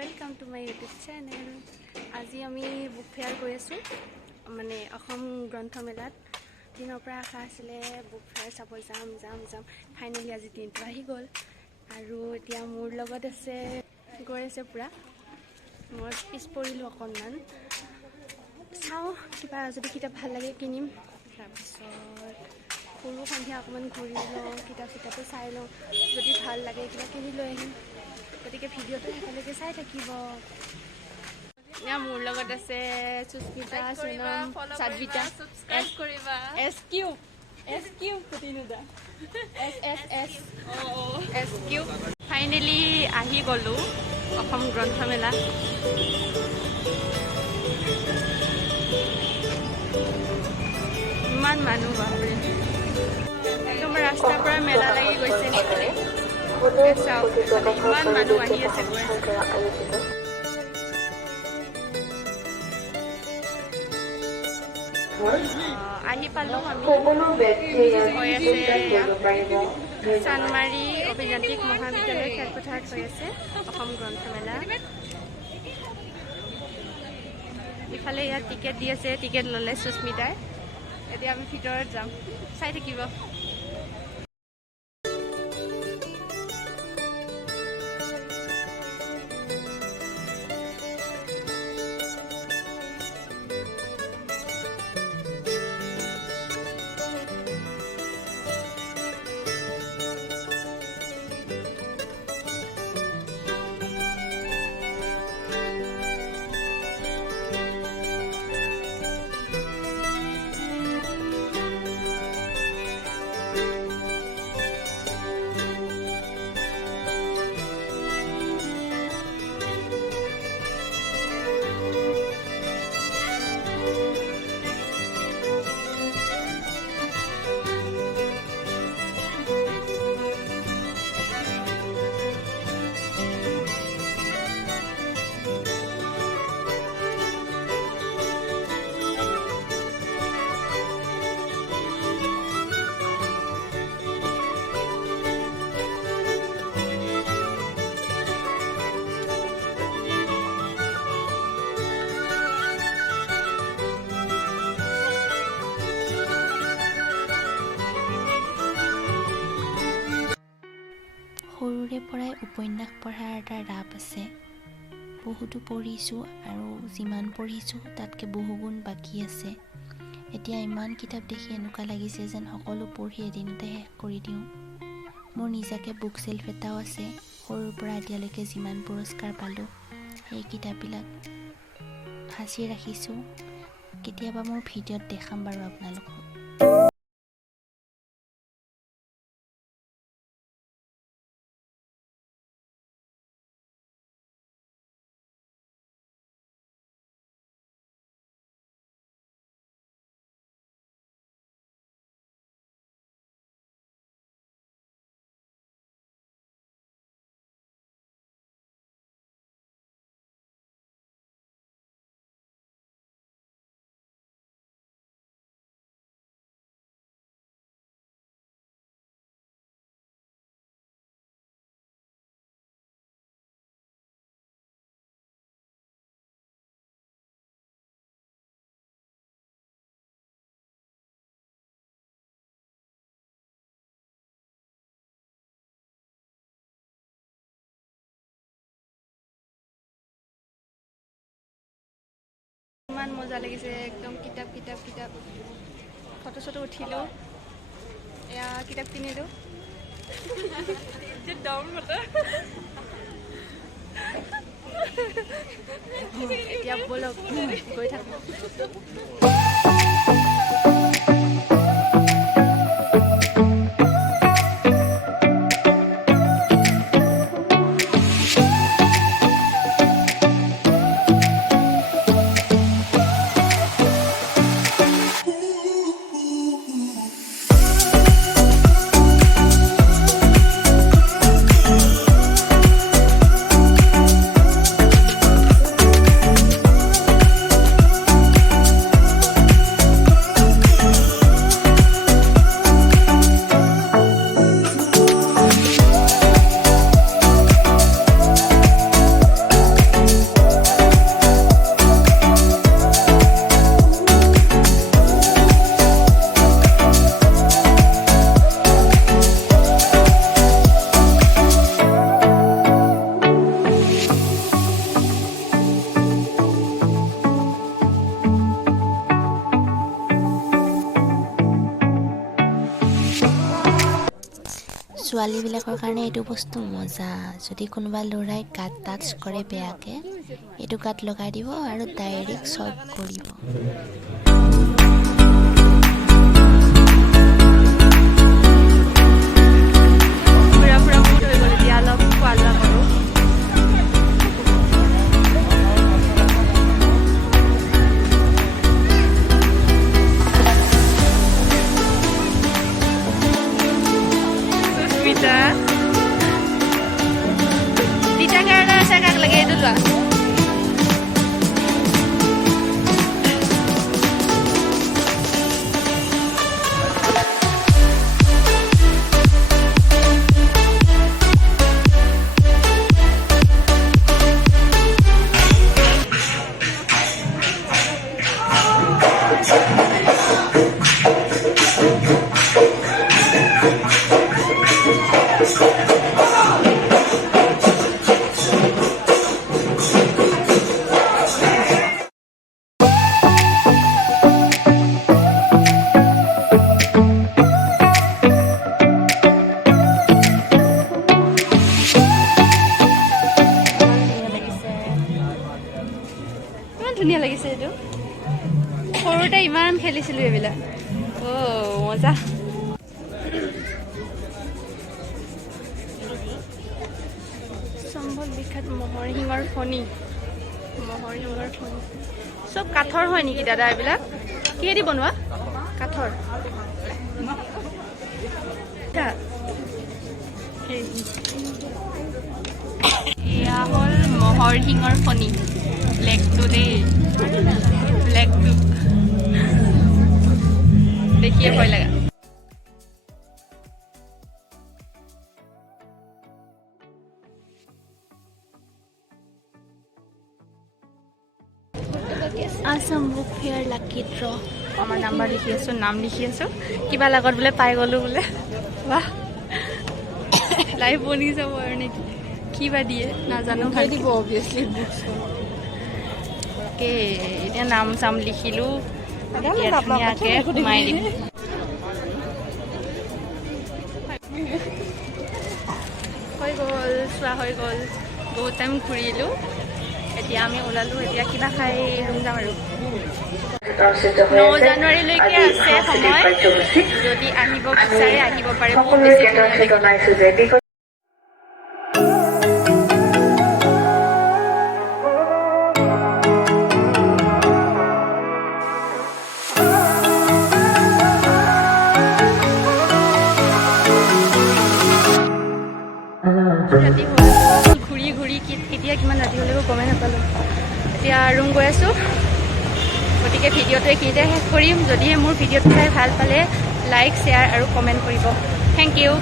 Welcome to my YouTube channel. আজি আমি book fair গৈ আছো মানে অসম গ্ৰন্থ মেলাত দিনৰ পৰা আশা আছিলে বুক ফেয়াৰ চাব যাম ফাইনেলি আজি দিনটো আহি গ'ল আৰু এতিয়া মোৰ লগত আছে গৈ আছে পুৰা মই পিছ পৰিলোঁ অকণমান চাওঁ কিবা যদি কিতাপ ভাল লাগে কিনিম তাৰপিছত সৰু সন্ধিয়া অকণমান ঘূৰি লওঁ কিতাপটো চাই লওঁ যদি ভাল লাগে কিবা কিনি লৈ আহিম গতিকে ভিডিঅ'টো একেলগে চাই থাকিব মোৰ লগত আছে সুস্মিতা সোনম সাদবিতা এছ কিউ প্ৰতিনুদা এছ কিউ ফাইনেলি আহি গ'লো অসম গ্ৰন্থ মেলা ইমান মানুহ বাপৰে একদম ৰাস্তাৰ পৰা মেলা লাগি গৈছে ইমান মানুহ আহি আছে আহি পালোঁ আমি হৈ আছে চান্দমাৰী অভিযান্ত্ৰিক মহাবিদ্যালয় খেলপথাৰত হৈ আছে অসম গ্ৰন্থ মেলা ইফালে ইয়াত টিকেট দি আছে টিকেট ল'লে সুস্মিতাই এতিয়া আমি ভিতৰত যাম চাই থাকিব সৰুৰে পৰাই উপন্যাস পঢ়াৰ এটা ৰাপ আছে বহুতো পঢ়িছোঁ আৰু যিমান পঢ়িছোঁ তাতকৈ বহুগুণ বাকী আছে এতিয়া ইমান কিতাপ দেখি এনেকুৱা লাগিছে যেন সকলো পঢ়ি এদিনতে শেষ কৰি দিওঁ মোৰ নিজাকৈ বুক চেল্ফ এটাও আছে সৰুৰ পৰা এতিয়ালৈকে যিমান পুৰস্কাৰ পালোঁ সেই কিতাপবিলাক সাঁচি ৰাখিছোঁ কেতিয়াবা মোৰ ভিডিঅ'ত দেখাম বাৰু আপোনালোকক ইমান মজা লাগিছে একদম কিতাপ ফটো চটো উঠিলোঁ এয়া কিতাপ কিনিলোঁ এতিয়া ব'লক গৈ থাকোঁ ছোৱালীবিলাকৰ কাৰণে এইটো বস্তু মজা। যদি কোনোবা ল'ৰাই গাত টাচ কৰে বেয়াকৈ, এইটো গাত লগাই দিব আৰু ডাইৰেক্ট চল্ভ কৰিব। ধুনীয়া লাগিছে এইটো। সৰুতে ইমান খেলিছিলোঁ এইবিলাক। মজা। চম্বল বিখ্যাত মহৰ শিঙৰ ফণি। চব কাঠৰ হয় নেকি দাদা এইবিলাক? কিহেদি বনোৱা? কাঠৰ। এয়া হ'ল মহৰ শিঙৰ ফণি। ব্লেকটো দেই, ব্লেকটো দেখিয়ে ভয় লগা। আসাম বুক ফেয়াৰ লাকি ড্ৰ। আমাৰ নাম্বাৰ লিখি আছোঁ, নাম লিখি আছোঁ। কিবা লগত বোলে পাই গ'লোঁ বোলে। বাহ, লাইভ বনি যাব আৰু নেকি? কিবা দিয়ে নাজানো। দিব অভিয়াছলি। এতিয়া নাম চাম লিখিলোঁ, ধুনীয়াকৈ সোমাই দিম। হৈ গ'ল, চোৱা হৈ গ'ল। বহুত টাইম ঘূৰিলোঁ। এতিয়া আমি ওলালোঁ। এতিয়া কিবা খাই ৰুম যাম আৰু। 9 জানুৱাৰীলৈকে আছে সময়। যদি আহিব বিচাৰে আহিব পাৰে। বহুত বেছি ধুনীয়া লাগে। ৰাতি হ'ল, ঘূৰি ঘূৰি কেতিয়া কিমান ৰাতি হ'লেও গমেই নাপালোঁ। এতিয়া ৰুম গৈ আছোঁ। গতিকে ভিডিঅ'টো এইখিনিতে শেষ কৰিম। যদিহে মোৰ ভিডিঅ'টো চাই ভাল পালে লাইক, শ্বেয়াৰ আৰু কমেণ্ট কৰিব। Thank U.